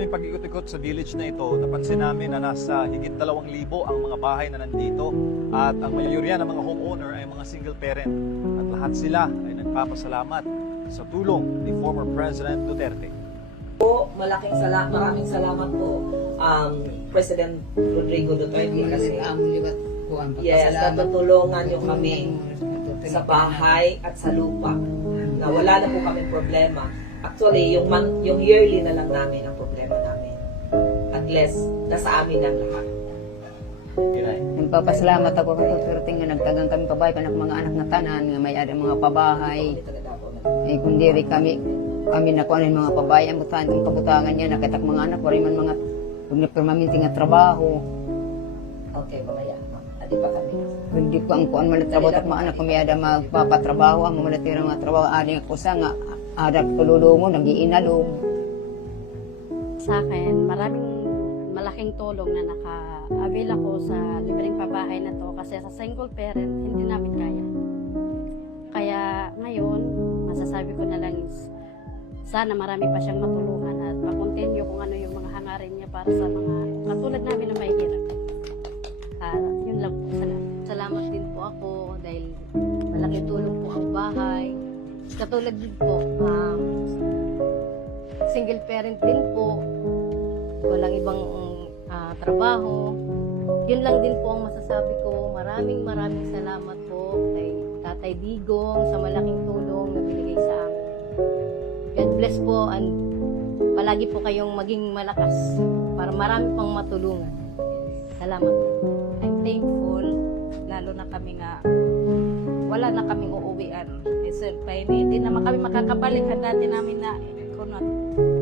aming pag-ikot-ikot sa village na ito, napansin namin na nasa higit 2,000 ang mga bahay na nandito at ang mayorya ng mga homeowner ay mga single parent at lahat sila ay nagpapasalamat sa tulong ni former President Duterte. Maraming salamat po President Rodrigo Duterte kasi yes, natutulungan niyo kami sa bahay at sa lupa na wala na po kami problema. Actually, yung yearly na lang namin ang problema namin. At less, nasa amin ang lahat. Nagpapasalamat ako kay Duterte nga nagtagang kami pabahay pa ng mga anak na tanan nga may ada mga pabahay. Kundi rin kami nakuha ng mga pabahay ang kabutangan niya nakitak mga anak wala man mga permanente nga trabaho. Okay, mamaya. Adi pa kami. Hindi ko ang kuan man trabaho tak mga anak ko may ada magpapatrabaho ang mga natira mga trabaho ani ko sa nga ada tululungon nagiinalom. Sa akin, malaking tulong na naka-avail ako sa libreng pabahay na to kasi sa single parent, hindi namin kaya. Kaya ngayon, masasabi ko na lang is, sana marami pa siyang matulungan at pa-continue kung ano yung mga hangarin niya para sa mga katulad namin na may hirap. Yun lang po. Salamat din po ako dahil malaking tulong po ang bahay. Katulad din po, single parent din po, walang ibang trabaho. Yun lang din po ang masasabi ko. Maraming salamat po kay Tatay Digong sa malaking tulong na binigay sa amin. God bless po and palagi po kayong maging malakas para marami pang matulungan. Salamat po. I'm thankful, lalo na kami nga wala na kaming uuwian. Sir, hindi naman kami makakabalik dati namin na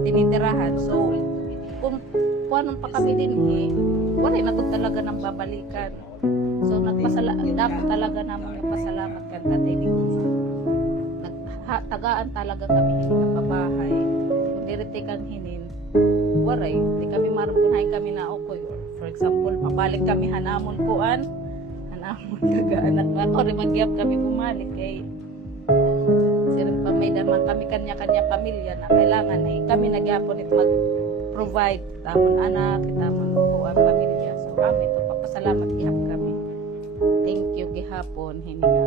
tinitirahan. So, kung paano pa kami din wala na to talaga ng babalikan. So, dapat talaga naman nagpasalamat ka Tatay Digong. Tagaan talaga kami hindi kapabahay. Kung direte kang hinin, waray, hindi kami marunong kami na okoy. For example, mabalik kami hanamon kuan, hanamon kagaanak ako rin magyap kami bumalik kay sir pa may naman kami kanya-kanya pamilya na kailangan kami nagyapon it mag-provide tamon anak, tamon kuan pamilya. So kami to papasalamat gihap kami. Thank you gihapon hininga.